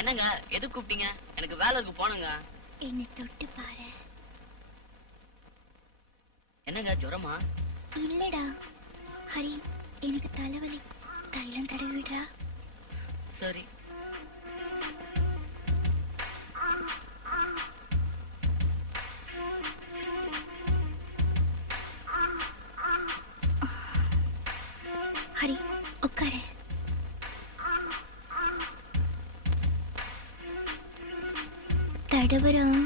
என்னங்க எது கூப்பிட்டீங்க? எனக்கு வேலை இருக்கு, போனுங்க. என்ன தொட்டு பாரு. என்னங்க ஜுரமா? இல்லடா ஹரி, எனக்கு தலைவலி. தைலம் தடவி விடுறா. சரி. ஹரி உட்காரு. தடவுறோம்.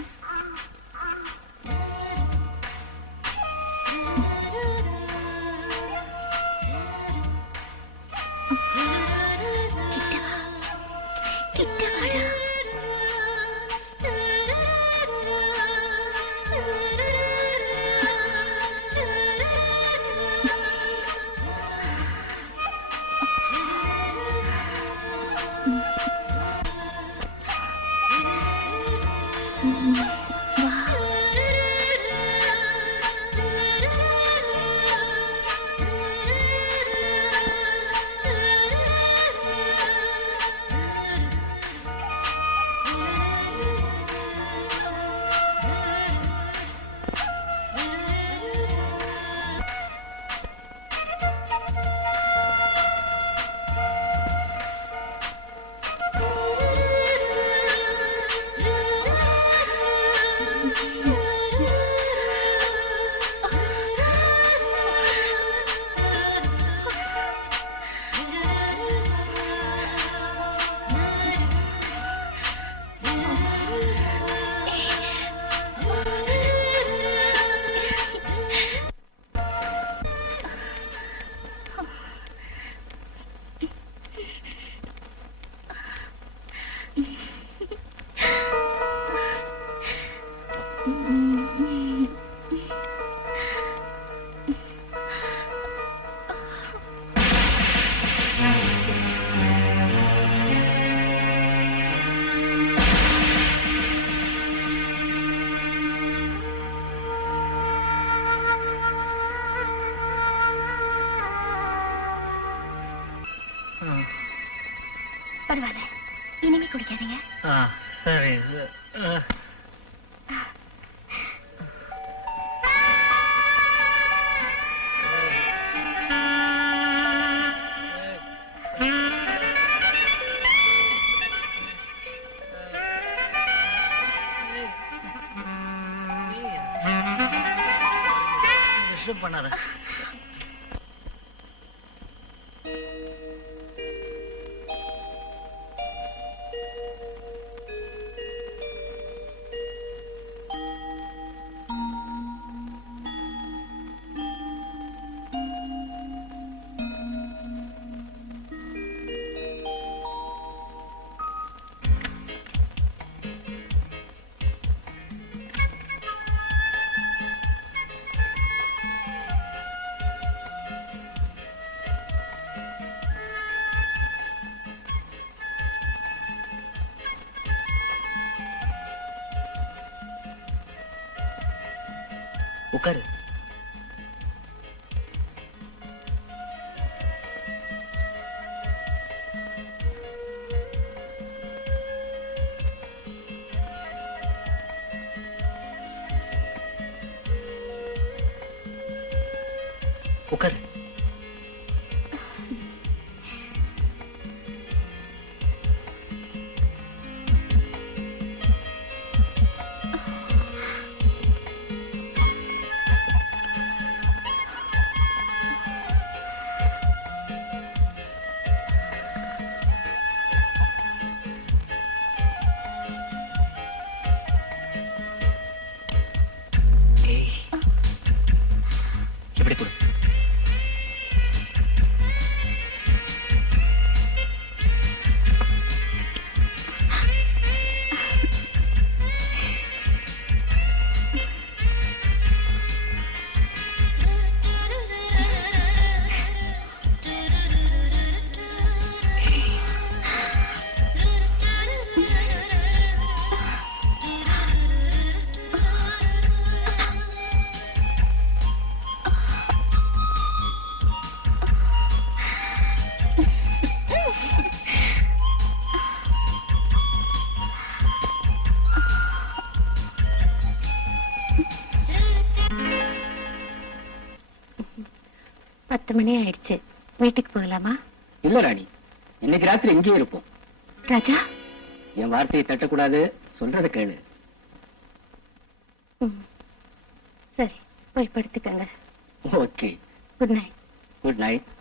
பரவாயில்ல, இனிமே குடிக்காதீங்க. சரி. பண்ணாத. உட்காரு. உட்காரு. இப்படி கொடு. 10 மணி ஆயிடுச்சு. வீட்டுக்கு போகலாமா? இல்ல ராணி, இன்னைக்கு ராத்திரி எங்கேயே இருப்போம். ராஜா, என் வார்த்தையை தட்டக்கூடாது, சொல்றத கேளு. சரி, போய் படுத்துக்கங்க. Okay, good night. Good night.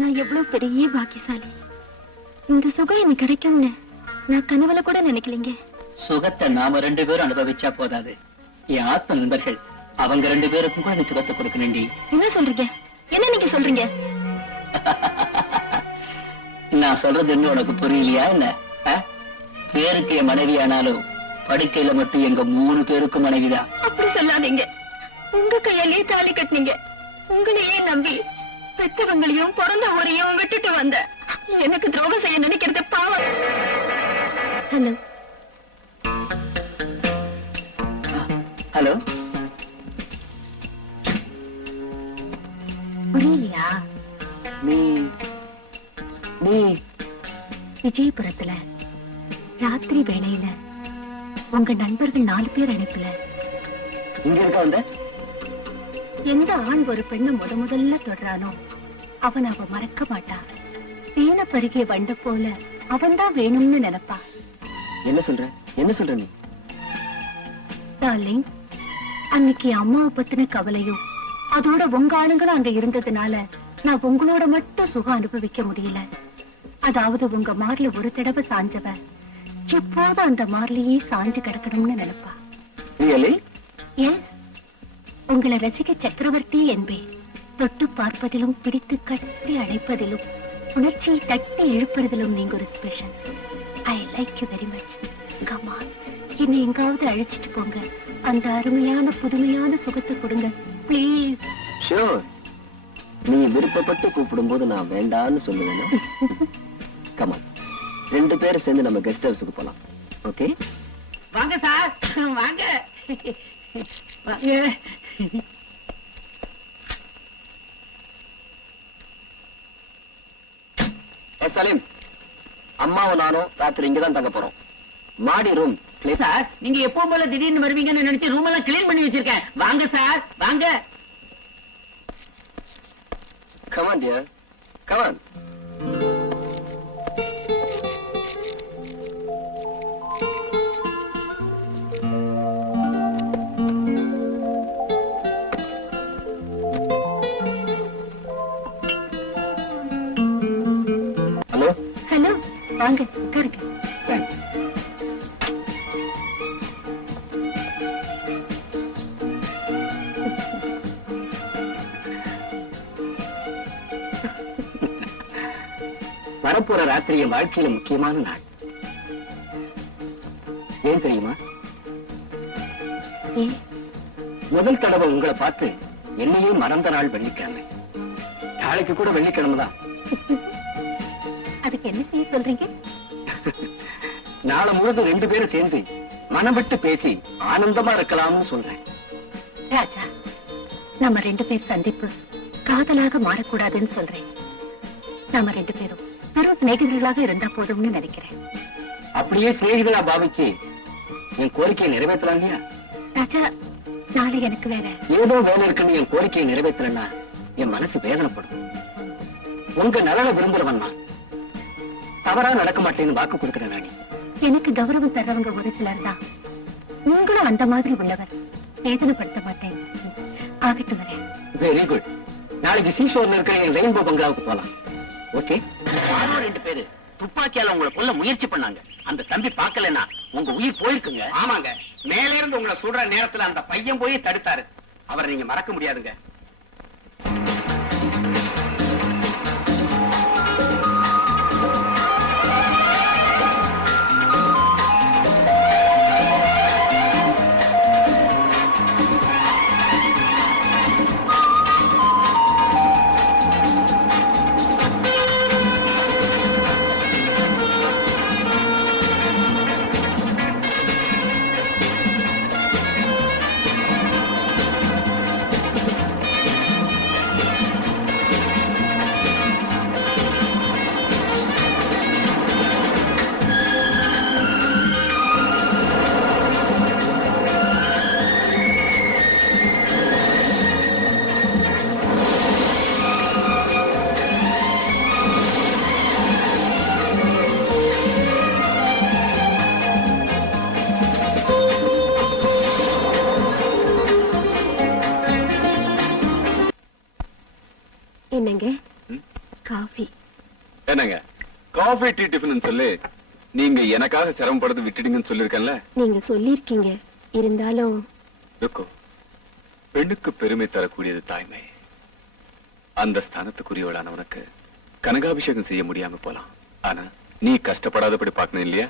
நான் எவ்வளவு பெரிய பாக்கியசாலி. இந்த சுகம் எனக்கு கிடைக்கும்னு நான் கனவுல கூட நினைக்கலைங்க. சுகத்தை நாம 2 பேரும் அனுபவிச்சா போதாது, என் ஆத்ம நண்பர்கள் அவங்க 2 பேருக்கும் கூட நீ சுகத்தை கொடுக்கணும்டி. என்ன சொல்றீங்க? என்ன நீங்க சொல்றீங்க? நான் சொல்றது இன்னும் உனக்கு புரியலையா என்ன? பேருக்கு என் மனைவி ஆனாலும் படுக்கையில மட்டும் எங்க 3 பேருக்கும் மனைவிதான். அப்படி சொல்லாதீங்க. உங்க கையாலேயே தாலி கட்டினீங்க. உங்களையே நம்பி பெற்றவங்களையும் பிறந்த ஊரையும் விட்டுட்டு வந்த எனக்கு துரோகம் செய்ய நினைக்கிறது பாவம். ஹலோ ஹலோ, புரியலையா? நீ நீ விஜயபுரத்துல ராத்திரி வேளையில உங்க நண்பர்கள் 4 பேர் அனுப்பல. இங்க இருக்க வந்த? எந்த ஆண் ஒரு பெண்ணை முதல்ல தொடரானோ அவன் அவ மறக்க மாட்டா. தேன பருகிய வண்ட போல அவன்தான் வேணும்னு நினைப்பா. என்ன சொல்ற, என்ன சொல்ற நீ? டார்லிங், அன்னைக்கு அம்மாவை பத்தின கவலையும் அதோட உங்க ஆளுங்களும் அங்க இருந்ததுனால நான் உங்களோட மட்டும் சுகம் அனுபவிக்க முடியல. அதாவது உங்க மார்ல ஒரு தடவை சாஞ்சவ எப்போதும் அந்த மார்லயே சாஞ்சு கிடக்கணும்னு நினைப்பா. ஏன் உங்களை ரசிக சக்கரவர்த்தி என்பேன். தொட்டு பார்ப்பதிலும் பிடித்து கட்டி அழைப்பதிலும் உணர்ச்சியை தட்டி இழுப்பதிலும் நீங்க ஒரு special. I like you very much. Come on, என்னை எங்காவது அழைச்சிட்டு போங்க. அந்த அருமையான புதுமையான சுகத்தை கொடுங்க பிளீஸ். ஷூர், நீ விருப்பப்பட்டு கூப்பிடும் போது நான் வேண்டான்னு சொல்லுவேன். கம் ஆன், 2 பேரும் சேர்ந்து நம்ம கெஸ்ட் ஹவுஸுக்கு போலாம். ஓகே? வாங்க சார், வாங்க வாங்க. சலீம், அம்மாவும் நானும் ராத்திரி இங்கதான் தங்க போறோம். மாடி ரூம். சார், நீங்க எப்பவும் போல திடீர்னு வருவீங்கன்னு நினைச்சு ரூம் எல்லாம் கிளீன் பண்ணி வச்சிருக்கேன். வாங்க சார், வாங்க. Come on, dear. Come on. Hello. Hello, வாங்க உட்காருங்க. தேங்க்ஸ். வரப்போற ராத்திரி என் வாழ்க்கையில முக்கியமான நாள். ஏன் தெரியுமா? ஏன்? முதல் தடவை உங்களை பார்த்து என்னையே மறந்த நாள் வெள்ளிக்கிழமை. நாளைக்கு கூட வெள்ளிக்கிழமை தான். அதுக்கு என்ன செய்ய சொல்றீங்க? நாளை முழுதும் 2 பேரும் சேர்ந்து மனம் விட்டு பேசி ஆனந்தமா இருக்கலாம்னு சொல்றேன். ராஜா, நம்ம 2 பேர் சந்திப்பு காதலாக மாறக்கூடாதுன்னு சொல்றேன். நம்ம 2 பேரும் வெறும் சிநேகிதர்களாக இருந்தா போதும்னு நினைக்கிறேன். அப்படியே சிநேகிதனா பாவிச்சு என் கோரிக்கையை நிறைவேற்றலாம் இல்லையா? ராஜா, நாளை எனக்கு வேற ஏதோ வேலை இருக்குன்னு என் கோரிக்கையை நிறைவேற்றலன்னா என் மனசு வேதனைப்படும். உங்க நலனை விரும்புறவன் நான். தவறா நடக்க மாட்டேன்னு வாக்கு கொடுக்கிறேன் நானி. எனக்கு கௌரவம் தர்றவங்க ஒரு சிலர் தான். உங்களும் அந்த மாதிரி உள்ளவர். வேதனைப்படுத்த மாட்டேன். ஆகிட்டு வரேன். Very good. நாளைக்கு சீஷோர்ல இருக்கிற என் ரெயின்போ பங்களாவுக்கு போலாம். ஓகே? யாரோ 2 பேரு துப்பாக்கியால உங்களை கொல்ல முயற்சி பண்ணாங்க. அந்த தம்பி பார்க்கலன்னா உங்க உயிர் போயிருக்குங்க. ஆமாங்க, மேல இருந்து உங்களை சுடுற நேரத்துல அந்த பையன் போய் தடுத்தாரு. அவரை நீங்க மறக்க முடியாதுங்க. என்னங்க காஃபி? என்னங்க காஃபி டீ டிஃபன் சொல்லி நீங்க எனக்காக சிரமப்படுறது விட்டுடுங்கன்னு சொல்லிருக்கேன்ல. நீங்க சொல்லிருக்கீங்க, இருந்தாலும் இருக்கோ, பெண்ணுக்கு பெருமை தரக்கூடியது தாய்மை. அந்த ஸ்தானத்துக்குரியவளானவனுக்கு கனகாபிஷேகம் செய்ய முடியாம போலாம். ஆனா நீ கஷ்டப்படாதபடி பார்க்கணும் இல்லையா?